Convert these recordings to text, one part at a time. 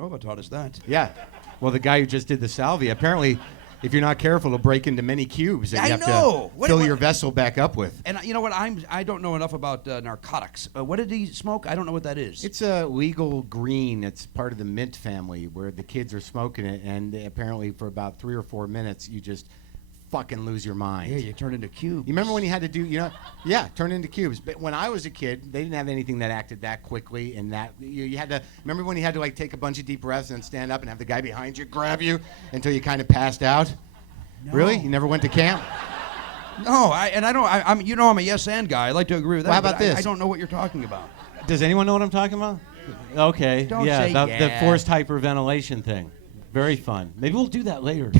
Nova taught us that. Yeah. Well, the guy who just did the salvia, apparently, if you're not careful, it'll break into many cubes that you have to fill your vessel back up with. And you know what? I don't know enough about narcotics. What did he smoke? I don't know what that is. It's a legal green. It's part of the mint family where the kids are smoking it, and apparently for about 3 or 4 minutes, you just fucking lose your mind. Yeah, you turn into cubes. You remember when you had to do, turn into cubes. But when I was a kid, they didn't have anything that acted that quickly, and that you had to. Remember when you had to like take a bunch of deep breaths and then stand up and have the guy behind you grab you until you kind of passed out? No. Really? You never went to camp? No, I'm a yes and guy. I like to agree with that. Well, how about this? I don't know what you're talking about. Does anyone know what I'm talking about? Okay. Don't say the forced hyperventilation thing. Very fun. Maybe we'll do that later.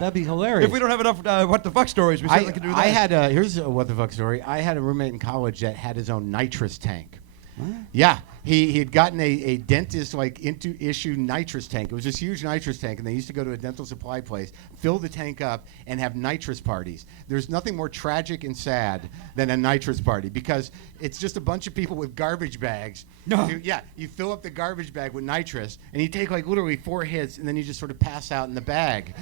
That'd be hilarious. If we don't have enough what the fuck stories, we certainly can do that. I had here's a what the fuck story. I had a roommate in college that had his own nitrous tank. What? Yeah, he had gotten a dentist issue nitrous tank. It was this huge nitrous tank, and they used to go to a dental supply place, fill the tank up, and have nitrous parties. There's nothing more tragic and sad than a nitrous party because it's just a bunch of people with garbage bags. No. You fill up the garbage bag with nitrous, and you take like literally 4 hits, and then you just sort of pass out in the bag.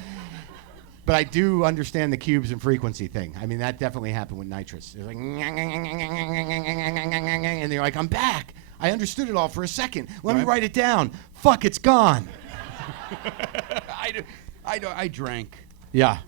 But I do understand the cubes and frequency thing. I mean, that definitely happened with nitrous. It was like, and they're like, I'm back. I understood it all for a second. Let me write it down. Fuck, it's gone. I drank. Yeah.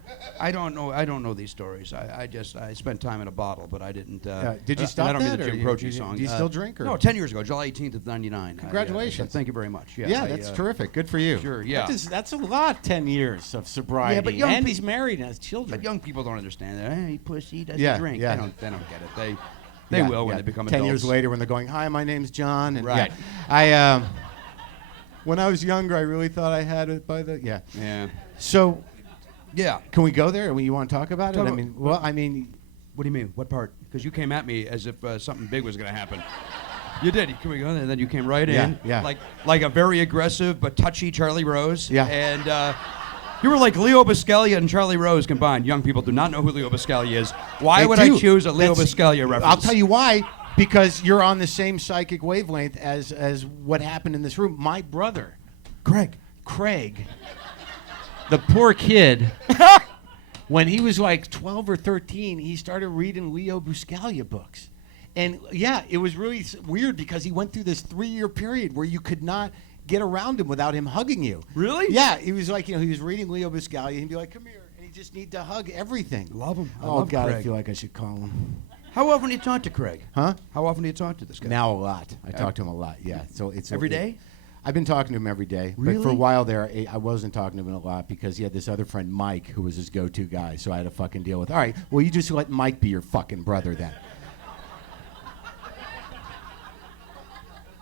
I don't know these stories. I spent time in a bottle, but I didn't. Did you stop I don't that? mean the Jim Croce song. Do you still drink? Or? No, 10 years ago, July 18th of '99. Congratulations. Thank you very much. Yeah, that's terrific. Good for you. Sure, yeah. That's a lot, 10 years of sobriety. Yeah, but and he's married and has children. But young people don't understand that. Hey, pussy doesn't drink. Yeah. They don't get it. They will when they become 10 adults. years later when they're going, hi, my name's John. And right. Yeah, when I was younger, I really thought I had it by the, Yeah. So, yeah. Can we go there? You want to talk about it? What do you mean? What part? Because you came at me as if something big was going to happen. You did. Can we go? And then you came right in. Yeah. Like a very aggressive but touchy Charlie Rose. Yeah. And you were like Leo Buscaglia and Charlie Rose combined. Young people do not know who Leo Buscaglia is. Why would I choose a Leo Buscaglia reference? I'll tell you why. Because you're on the same psychic wavelength as what happened in this room. My brother, Craig, the poor kid, when he was like 12 or 13, he started reading Leo Buscaglia books. And yeah, it was really weird because he went through this 3-year period where you could not get around him without him hugging you. Really? Yeah, he was like, he was reading Leo Buscaglia, and he'd be like, come here, and he just need to hug everything. Love him. Oh, God, Craig. I feel like I should call him. How often do you talk to Craig? Huh? How often do you talk to this guy? Now a lot. I talk to him a lot, yeah. So it's every day? I've been talking to him every day. Really? But for a while there, I wasn't talking to him a lot because he had this other friend, Mike, who was his go-to guy. So I had to fucking deal with, all right, well, you just let Mike be your fucking brother then.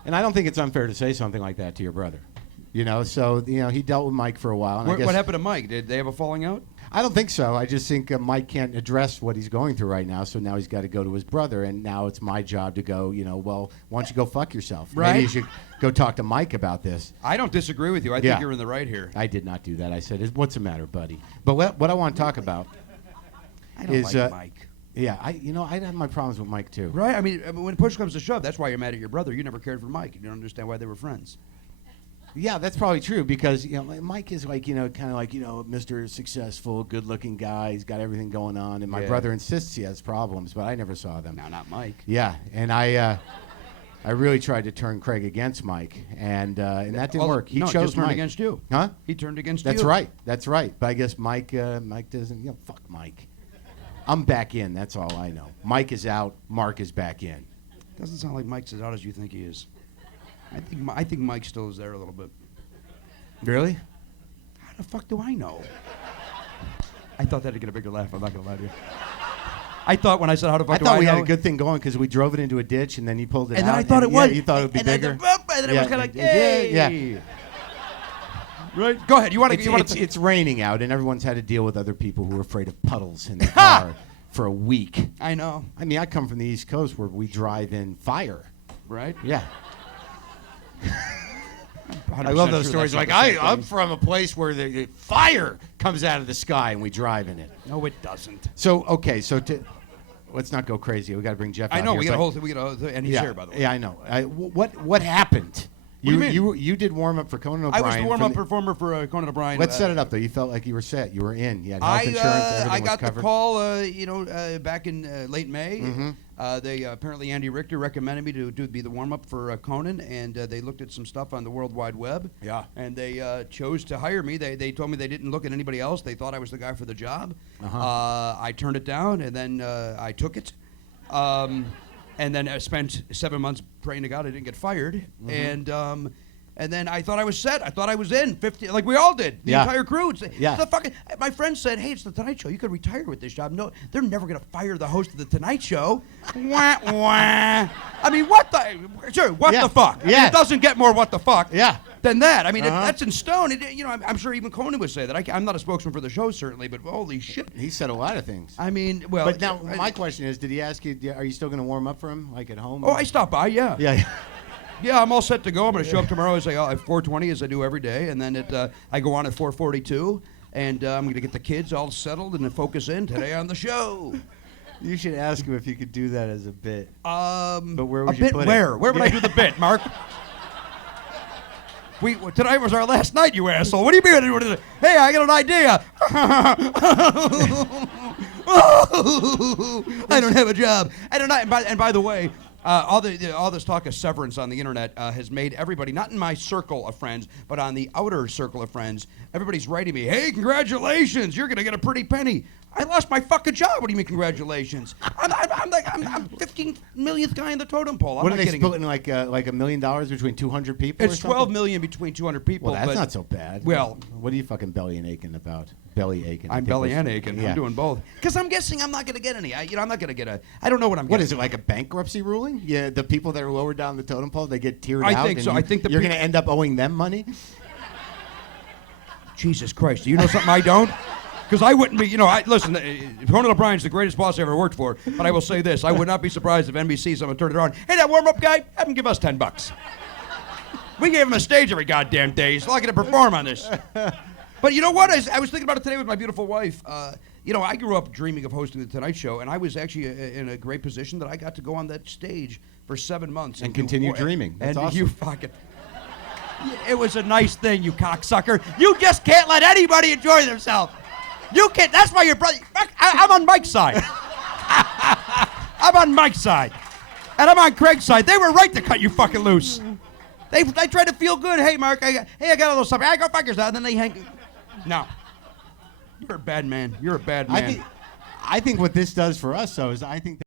And I don't think it's unfair to say something like that to your brother. So he dealt with Mike for a while. And What happened to Mike? Did they have a falling out? I don't think so. I just think Mike can't address what he's going through right now, so now he's got to go to his brother, and now it's my job to go, well, why don't you go fuck yourself? Right. Maybe you should go talk to Mike about this. I don't disagree with you. I think you're in the right here. I did not do that. I said, what's the matter, buddy? But what I want to talk about is Mike. Yeah, I have my problems with Mike, too. Right? I mean, when push comes to shove, that's why you're mad at your brother. You never cared for Mike. You don't understand why they were friends. Yeah, that's probably true because Mike is like kind of like Mr. Successful, good-looking guy. He's got everything going on, and my brother insists he has problems, but I never saw them. No, not Mike. Yeah, and I really tried to turn Craig against Mike, and that didn't work. He chose turned Mike against you. Huh? He turned against That's you. right. That's right. But I guess Mike doesn't. Fuck Mike. I'm back in. That's all I know. Mike is out. Mark is back in. Doesn't sound like Mike's as out as you think he is. I think Mike still is there a little bit. Really? How the fuck do I know? I thought that'd get a bigger laugh. I'm not gonna lie to you. I thought when I said how the fuck I do thought I we know, had a good thing going because we drove it into a ditch and then you pulled it out. and then I thought it was. Yeah, you thought it would be bigger. And then it was kind of like, hey. Yeah. Right. Go ahead. You want to? It's raining out and everyone's had to deal with other people who are afraid of puddles in their car for a week. I know. I mean, I come from the East Coast where we drive in fire. Right. Yeah. I love those stories. Like I'm from a place where the fire comes out of the sky and we drive in it. No, it doesn't. So okay, let's not go crazy. We got to bring Jeff. I know out we here, got a whole thing. And he's here, by the way. Yeah, I know. What happened? You did warm up for Conan O'Brien. I was the warm-up performer for Conan O'Brien. Let's set it up though. You felt like you were set. You were in. You had health insurance. Everything I got was covered. the call, back in late May. They apparently Andy Richter recommended me to be the warm-up for Conan, and they looked at some stuff on the World Wide Web. Yeah. And they chose to hire me. They told me they didn't look at anybody else. They thought I was the guy for the job. I turned it down, and then I took it. And then I spent 7 months praying to God I didn't get fired. And then I thought I was set. I thought I was in 50, like we all did. The entire crew. My friend said, "Hey, it's the Tonight Show. You could retire with this job." No, they're never gonna fire the host of the Tonight Show. Wah, wah. I mean, what the? Sure, what the fuck? I mean, it doesn't get more what the fuck. Than that. I mean, that's in stone. I'm sure even Conan would say that. I'm not a spokesman for the show, certainly, but holy shit. He said a lot of things. I mean, well. But now, my question is, did he ask you, are you still going to warm up for him, like at home? Oh, I stopped by, yeah. Yeah, I'm all set to go. I'm going to show up tomorrow at 4:20, as I do every day, and then I go on at 4:42, and I'm going to get the kids all settled and focus in today on the show. You should ask him if you could do that as a bit. But where would a you bit put where? it? Where would I do the bit, Mark? Tonight was our last night, you asshole. What do you mean? Hey, I got an idea. I don't have a job. And by the way, all this talk of severance on the internet has made everybody, not in my circle of friends, but on the outer circle of friends, everybody's writing me, "Hey, congratulations, you're gonna get a pretty penny." I lost my fucking job. What do you mean, congratulations? I'm 15 millionth guy in the totem pole. What are they splitting like $1 million between 200 people? It's 12 million between 200 people. Well, that's not so bad. Well, what are you fucking belly aching about? Belly aching. I'm belly and aching. Yeah. I'm doing both. Because I'm guessing I'm not going to get any. I'm not going to get I don't know what I'm getting. What is it, like a bankruptcy ruling? Yeah, the people that are lower down the totem pole, they get tiered out. I think so. I think you're going to end up owing them money? Jesus Christ. Do you know something I don't? Because I wouldn't be, listen, Conan O'Brien's the greatest boss I ever worked for, but I will say this, I would not be surprised if NBC, someone turned it around, "Hey, that warm-up guy, have him give us $10. We gave him a stage every goddamn day. He's lucky to perform on this." But you know what? I was thinking about it today with my beautiful wife. I grew up dreaming of hosting the Tonight Show, and I was actually in a great position that I got to go on that stage for 7 months. And continue dreaming. That's awesome. You fucking... It was a nice thing, you cocksucker. You just can't let anybody enjoy themselves. You can't. That's why your brother... I'm on Mike's side. I'm on Mike's side. And I'm on Craig's side. They were right to cut you fucking loose. They tried to feel good. "Hey, Mark, I got a little something. I go fuck yourself." And then they hang... No. You're a bad man. You're a bad man. I think what this does for us, though, is I think...